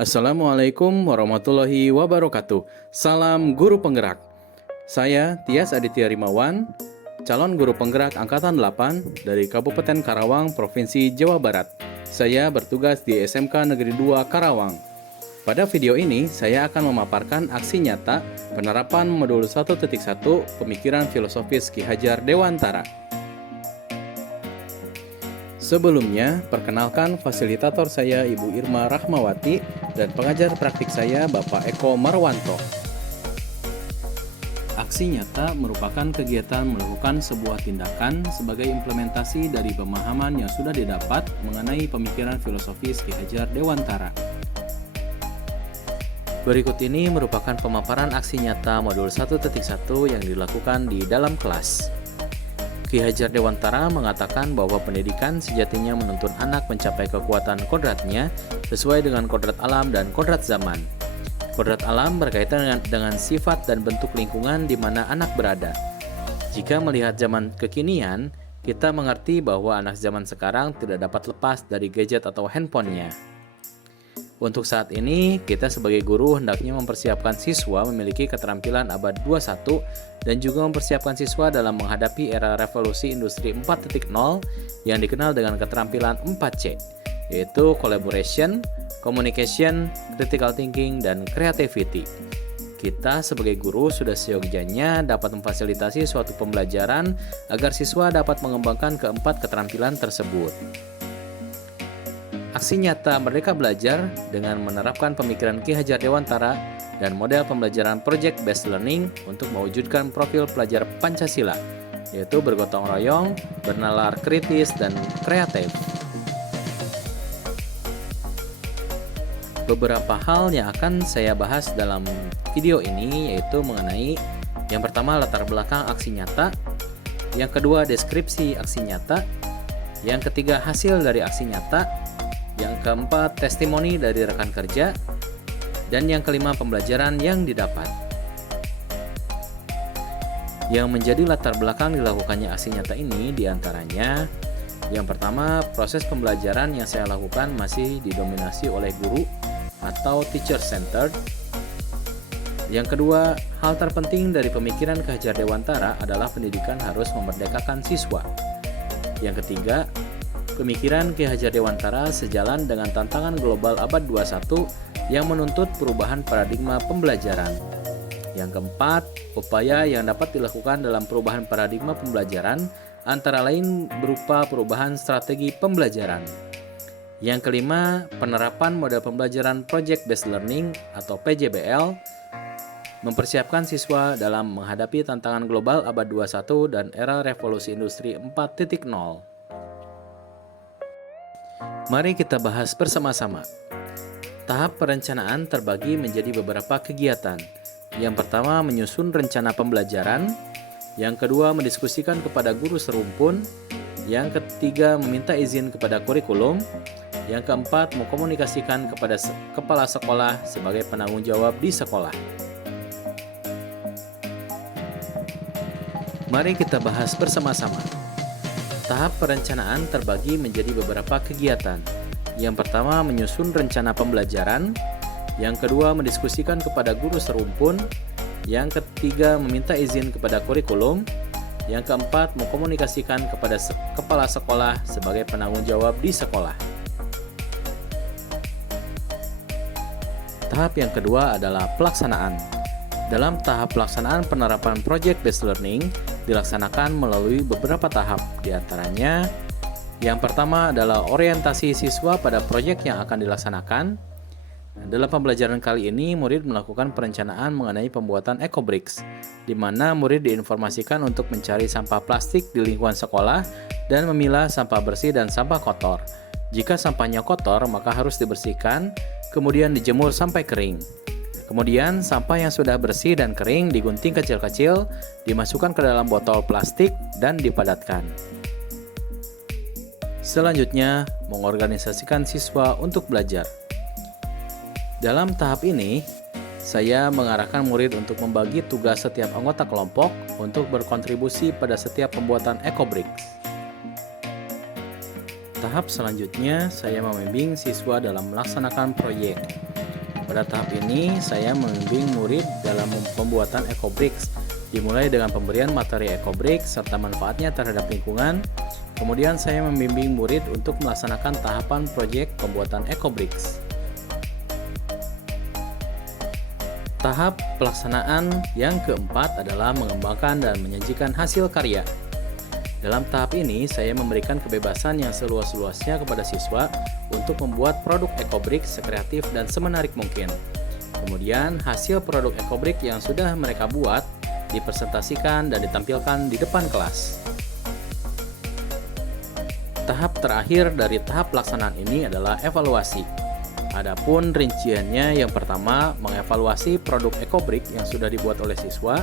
Assalamualaikum warahmatullahi wabarakatuh. Salam guru penggerak. Saya Tias Aditya Rimawan, calon guru penggerak Angkatan 8 dari Kabupaten Karawang, Provinsi Jawa Barat. Saya bertugas di SMK Negeri 2 Karawang. Pada video ini, saya akan memaparkan aksi nyata penerapan modul 1.1 Pemikiran Filosofis Ki Hajar Dewantara. Sebelumnya, perkenalkan fasilitator saya Ibu Irma Rahmawati dan pengajar praktik saya Bapak Eko Marwanto. Aksi nyata merupakan kegiatan melakukan sebuah tindakan sebagai implementasi dari pemahaman yang sudah didapat mengenai pemikiran filosofis Ki Hajar Dewantara. Berikut ini merupakan pemaparan aksi nyata modul 1.1 yang dilakukan di dalam kelas. Ki Hajar Dewantara mengatakan bahwa pendidikan sejatinya menuntun anak mencapai kekuatan kodratnya sesuai dengan kodrat alam dan kodrat zaman. Kodrat alam berkaitan dengan sifat dan bentuk lingkungan di mana anak berada. Jika melihat zaman kekinian, kita mengerti bahwa anak zaman sekarang tidak dapat lepas dari gadget atau handphonenya. Untuk saat ini, kita sebagai guru hendaknya mempersiapkan siswa memiliki keterampilan abad 21 dan juga mempersiapkan siswa dalam menghadapi era revolusi industri 4.0 yang dikenal dengan keterampilan 4C, yaitu collaboration, communication, critical thinking, dan creativity. Kita sebagai guru sudah seyogyanya dapat memfasilitasi suatu pembelajaran agar siswa dapat mengembangkan keempat keterampilan tersebut. Aksi nyata Merdeka Belajar dengan menerapkan pemikiran Ki Hajar Dewantara dan model pembelajaran Project Based Learning untuk mewujudkan profil pelajar Pancasila, yaitu bergotong royong, bernalar kritis, dan kreatif. Beberapa hal yang akan saya bahas dalam video ini yaitu mengenai yang pertama latar belakang aksi nyata, yang kedua deskripsi aksi nyata, yang ketiga hasil dari aksi nyata, yang keempat, testimoni dari rekan kerja, dan yang kelima, pembelajaran yang didapat. Yang menjadi latar belakang dilakukannya aksi nyata ini diantaranya, yang pertama, proses pembelajaran yang saya lakukan masih didominasi oleh guru atau teacher-centered. Yang kedua, hal terpenting dari pemikiran Ki Hajar Dewantara adalah pendidikan harus memerdekakan siswa. Yang ketiga, pemikiran Ki Hajar Dewantara sejalan dengan tantangan global abad 21 yang menuntut perubahan paradigma pembelajaran. Yang keempat, upaya yang dapat dilakukan dalam perubahan paradigma pembelajaran antara lain berupa perubahan strategi pembelajaran. Yang kelima, penerapan model pembelajaran Project Based Learning atau PJBL mempersiapkan siswa dalam menghadapi tantangan global abad 21 dan era revolusi industri 4.0. Mari kita bahas bersama-sama. Tahap perencanaan terbagi menjadi beberapa kegiatan. Yang pertama, menyusun rencana pembelajaran. Yang kedua, mendiskusikan kepada guru serumpun. Yang ketiga, meminta izin kepada kurikulum. Yang keempat, mengkomunikasikan kepada kepala sekolah sebagai penanggung jawab di sekolah. Mari kita bahas bersama-sama. Tahap perencanaan terbagi menjadi beberapa kegiatan. Yang pertama, menyusun rencana pembelajaran. Yang kedua, mendiskusikan kepada guru serumpun. Yang ketiga, meminta izin kepada kurikulum. Yang keempat, mengkomunikasikan kepada kepala sekolah sebagai penanggung jawab di sekolah. Tahap yang kedua adalah pelaksanaan. Dalam tahap pelaksanaan penerapan Project Based Learning dilaksanakan melalui beberapa tahap, diantaranya yang pertama adalah orientasi siswa pada proyek yang akan dilaksanakan. Dalam pembelajaran kali ini, murid melakukan perencanaan mengenai pembuatan ecobricks, di mana murid diinformasikan untuk mencari sampah plastik di lingkungan sekolah dan memilah sampah bersih dan sampah kotor. Jika sampahnya kotor, maka harus dibersihkan, kemudian dijemur sampai kering. Kemudian, sampah yang sudah bersih dan kering digunting kecil-kecil, dimasukkan ke dalam botol plastik, dan dipadatkan. Selanjutnya, mengorganisasikan siswa untuk belajar. Dalam tahap ini, saya mengarahkan murid untuk membagi tugas setiap anggota kelompok untuk berkontribusi pada setiap pembuatan ecobricks. Tahap selanjutnya, saya membimbing siswa dalam melaksanakan proyek. Pada tahap ini, saya membimbing murid dalam pembuatan ecobricks, dimulai dengan pemberian materi ecobricks serta manfaatnya terhadap lingkungan. Kemudian saya membimbing murid untuk melaksanakan tahapan proyek pembuatan ecobricks. Tahap pelaksanaan yang keempat adalah mengembangkan dan menyajikan hasil karya. Dalam tahap ini, saya memberikan kebebasan yang seluas-luasnya kepada siswa untuk membuat produk ecobricks sekreatif dan semenarik mungkin. Kemudian, hasil produk ecobricks yang sudah mereka buat dipresentasikan dan ditampilkan di depan kelas. Tahap terakhir dari tahap pelaksanaan ini adalah evaluasi. Adapun rinciannya, yang pertama mengevaluasi produk ecobricks yang sudah dibuat oleh siswa,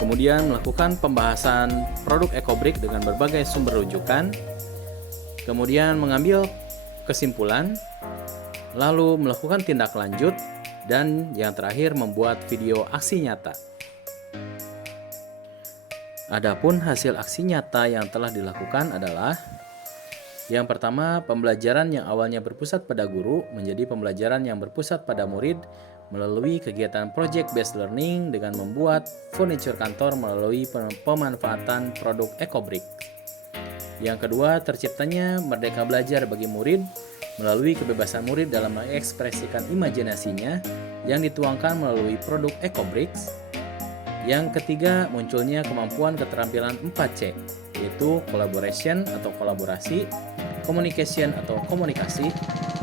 kemudian melakukan pembahasan produk ecobricks dengan berbagai sumber rujukan, kemudian mengambil kesimpulan, lalu melakukan tindak lanjut, dan yang terakhir membuat video aksi nyata. Adapun hasil aksi nyata yang telah dilakukan adalah: yang pertama, pembelajaran yang awalnya berpusat pada guru menjadi pembelajaran yang berpusat pada murid melalui kegiatan project based learning dengan membuat furniture kantor melalui pemanfaatan produk ecobrick. Yang kedua, terciptanya merdeka belajar bagi murid melalui kebebasan murid dalam mengekspresikan imajinasinya yang dituangkan melalui produk ecobricks. Yang ketiga, munculnya kemampuan keterampilan 4C, yaitu collaboration atau kolaborasi, communication atau komunikasi,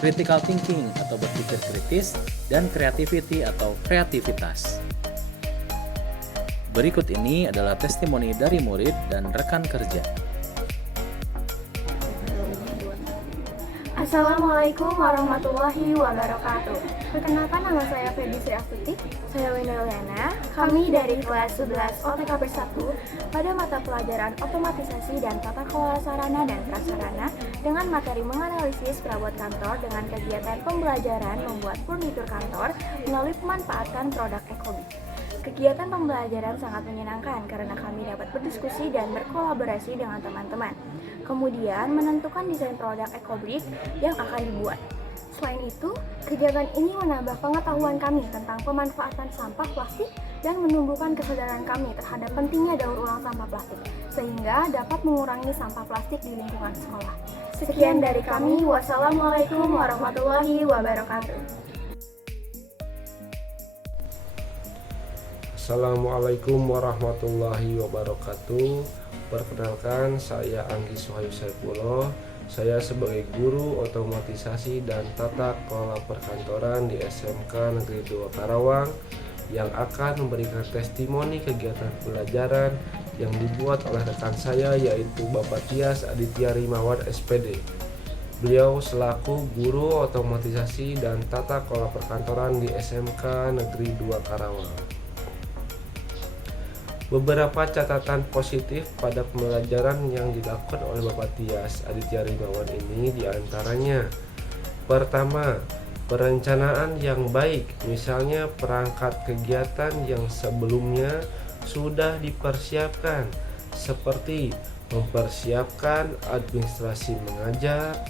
critical thinking atau berpikir kritis, dan creativity atau kreativitas. Berikut ini adalah testimoni dari murid dan rekan kerja. Assalamualaikum warahmatullahi wabarakatuh. Perkenalkan, nama saya Feby Sri Astuti. Saya Wina Liana. Kami dari kelas 11 OTKP 1 pada mata pelajaran otomatisasi dan tata kelola sarana dan prasarana dengan materi menganalisis perabot kantor dengan kegiatan pembelajaran membuat furnitur kantor melalui pemanfaatan produk ecobrick. Kegiatan pembelajaran sangat menyenangkan karena kami dapat berdiskusi dan berkolaborasi dengan teman-teman. Kemudian menentukan desain produk ecobrick yang akan dibuat. Selain itu, kegiatan ini menambah pengetahuan kami tentang pemanfaatan sampah plastik dan menumbuhkan kesadaran kami terhadap pentingnya daur ulang sampah plastik, sehingga dapat mengurangi sampah plastik di lingkungan sekolah. Sekian dari kami. Wassalamualaikum warahmatullahi wabarakatuh. Assalamualaikum warahmatullahi wabarakatuh. Perkenalkan, saya Anggi Suhayu Saifullah. Saya sebagai guru otomatisasi dan tata kelola perkantoran di SMK Negeri 2 Karawang yang akan memberikan testimoni kegiatan pembelajaran yang dibuat oleh rekan saya, yaitu Bapak Tias Aditya Rimawan SPD. Beliau selaku guru otomatisasi dan tata kelola perkantoran di SMK Negeri 2 Karawang. Beberapa catatan positif pada pembelajaran yang dilakukan oleh Bapak Tias Aditya Rimawan ini diantaranya: pertama, perencanaan yang baik, misalnya perangkat kegiatan yang sebelumnya sudah dipersiapkan, seperti mempersiapkan administrasi mengajar,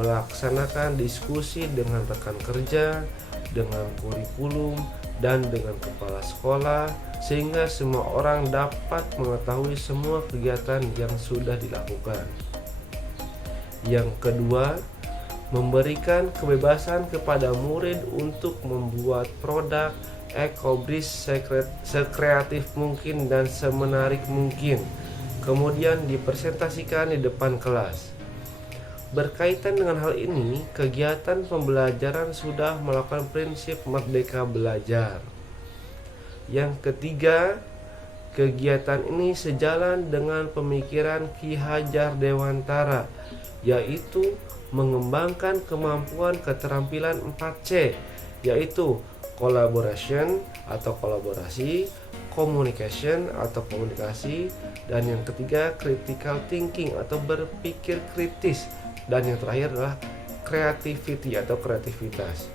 melaksanakan diskusi dengan rekan kerja, dengan kurikulum, dan dengan kepala sekolah, sehingga semua orang dapat mengetahui semua kegiatan yang sudah dilakukan. Yang kedua, memberikan kebebasan kepada murid untuk membuat produk ecobricks sekreatif mungkin dan semenarik mungkin, kemudian dipresentasikan di depan kelas. Berkaitan dengan hal ini, kegiatan pembelajaran sudah melakukan prinsip merdeka belajar. Yang ketiga, kegiatan ini sejalan dengan pemikiran Ki Hajar Dewantara, yaitu mengembangkan kemampuan keterampilan 4C, yaitu collaboration atau kolaborasi, communication atau komunikasi, dan yang ketiga critical thinking atau berpikir kritis, dan yang terakhir adalah creativity atau kreativitas.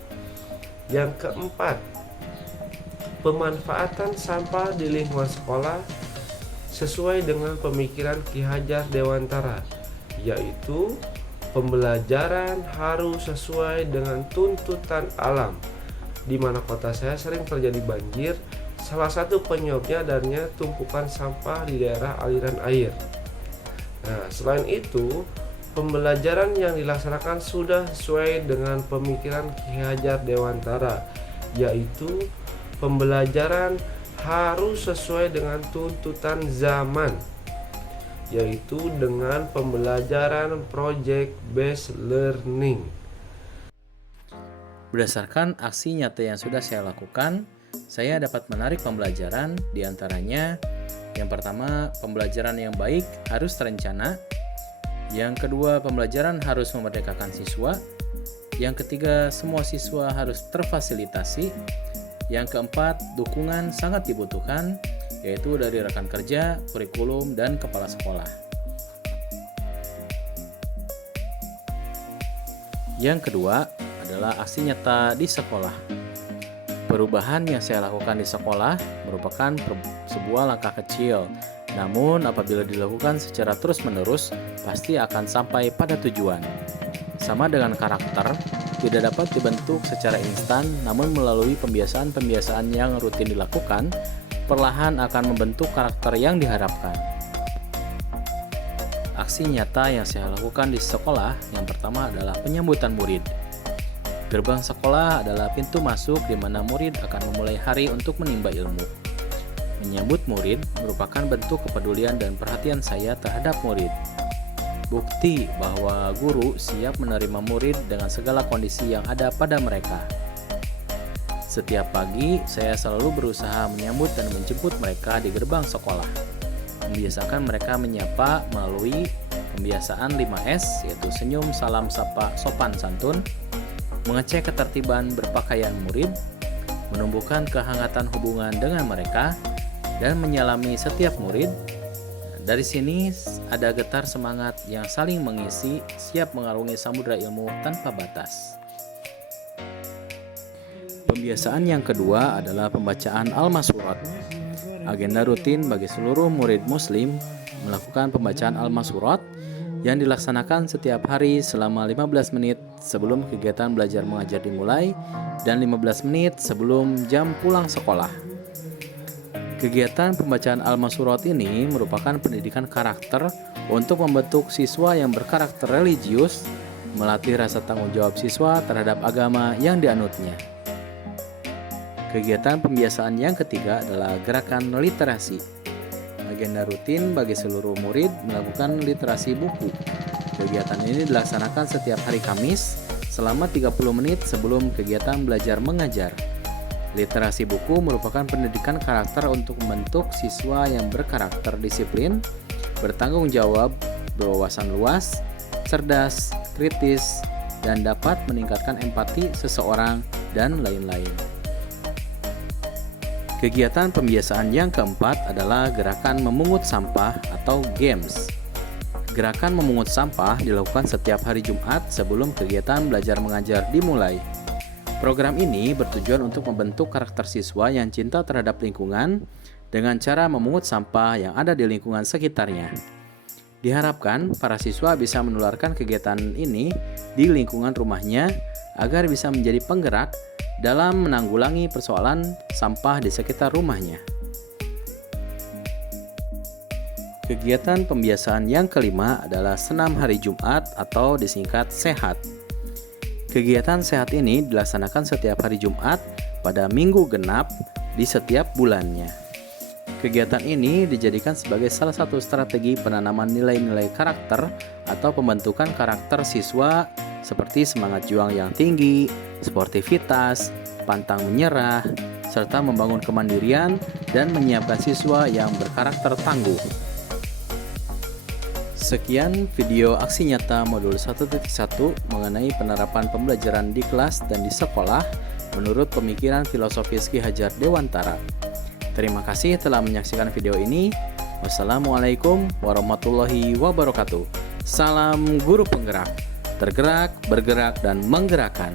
Yang keempat, pemanfaatan sampah di lingkungan sekolah sesuai dengan pemikiran Ki Hajar Dewantara, yaitu pembelajaran harus sesuai dengan tuntutan alam. di mana kota saya sering terjadi banjir. Salah satu penyebabnya adanya tumpukan sampah di daerah aliran air. Nah, selain itu, pembelajaran yang dilaksanakan sudah sesuai dengan pemikiran Ki Hajar Dewantara, yaitu pembelajaran harus sesuai dengan tuntutan zaman, yaitu dengan pembelajaran project based learning. Berdasarkan aksi nyata yang sudah saya lakukan, saya dapat menarik pembelajaran diantaranya. Yang pertama, pembelajaran yang baik harus terencana. Yang kedua, pembelajaran harus memerdekakan siswa. Yang ketiga, semua siswa harus terfasilitasi. Yang keempat, dukungan sangat dibutuhkan, yaitu dari rekan kerja, kurikulum, dan kepala sekolah. Yang kedua adalah aksi nyata di sekolah. Perubahan yang saya lakukan di sekolah merupakan sebuah langkah kecil, namun apabila dilakukan secara terus-menerus, pasti akan sampai pada tujuan. Sama dengan karakter, tidak dapat dibentuk secara instan, namun melalui pembiasaan-pembiasaan yang rutin dilakukan, perlahan akan membentuk karakter yang diharapkan. Aksi nyata yang saya lakukan di sekolah yang pertama adalah penyambutan murid. Gerbang sekolah adalah pintu masuk di mana murid akan memulai hari untuk menimba ilmu. Menyambut murid merupakan bentuk kepedulian dan perhatian saya terhadap murid. Bukti bahwa guru siap menerima murid dengan segala kondisi yang ada pada mereka. Setiap pagi, saya selalu berusaha menyambut dan menjemput mereka di gerbang sekolah. Membiasakan mereka menyapa melalui pembiasaan 5S, yaitu senyum, salam, sapa, sopan, santun, mengecek ketertiban berpakaian murid, menumbuhkan kehangatan hubungan dengan mereka, dan menyalami setiap murid. Dari sini ada getar semangat yang saling mengisi, siap mengarungi samudera ilmu tanpa batas. Pembiasaan yang kedua adalah pembacaan Al-Masurat. Agenda rutin bagi seluruh murid muslim melakukan pembacaan Al-Masurat yang dilaksanakan setiap hari selama 15 menit sebelum kegiatan belajar mengajar dimulai dan 15 menit sebelum jam pulang sekolah. Kegiatan pembacaan Al-Masurat ini merupakan pendidikan karakter untuk membentuk siswa yang berkarakter religius, melatih rasa tanggung jawab siswa terhadap agama yang dianutnya. Kegiatan pembiasaan yang ketiga adalah gerakan literasi. Agenda rutin bagi seluruh murid melakukan literasi buku. Kegiatan ini dilaksanakan setiap hari Kamis selama 30 menit sebelum kegiatan belajar mengajar. Literasi buku merupakan pendidikan karakter untuk membentuk siswa yang berkarakter disiplin, bertanggung jawab, berwawasan luas, cerdas, kritis, dan dapat meningkatkan empati seseorang dan lain-lain. Kegiatan pembiasaan yang keempat adalah gerakan memungut sampah atau GAMS. Gerakan memungut sampah dilakukan setiap hari Jumat sebelum kegiatan belajar mengajar dimulai. Program ini bertujuan untuk membentuk karakter siswa yang cinta terhadap lingkungan dengan cara memungut sampah yang ada di lingkungan sekitarnya. Diharapkan para siswa bisa menularkan kegiatan ini di lingkungan rumahnya agar bisa menjadi penggerak dalam menanggulangi persoalan sampah di sekitar rumahnya. Kegiatan pembiasaan yang kelima adalah senam hari Jumat atau disingkat sehat. Kegiatan sehat ini dilaksanakan setiap hari Jumat pada minggu genap di setiap bulannya. Kegiatan ini dijadikan sebagai salah satu strategi penanaman nilai-nilai karakter atau pembentukan karakter siswa seperti semangat juang yang tinggi, sportivitas, pantang menyerah, serta membangun kemandirian dan menyiapkan siswa yang berkarakter tangguh. Sekian video aksi nyata modul 1.1 mengenai penerapan pembelajaran di kelas dan di sekolah menurut pemikiran filosofis Ki Hajar Dewantara. Terima kasih telah menyaksikan video ini. Wassalamualaikum warahmatullahi wabarakatuh. Salam guru penggerak, tergerak, bergerak, dan menggerakkan.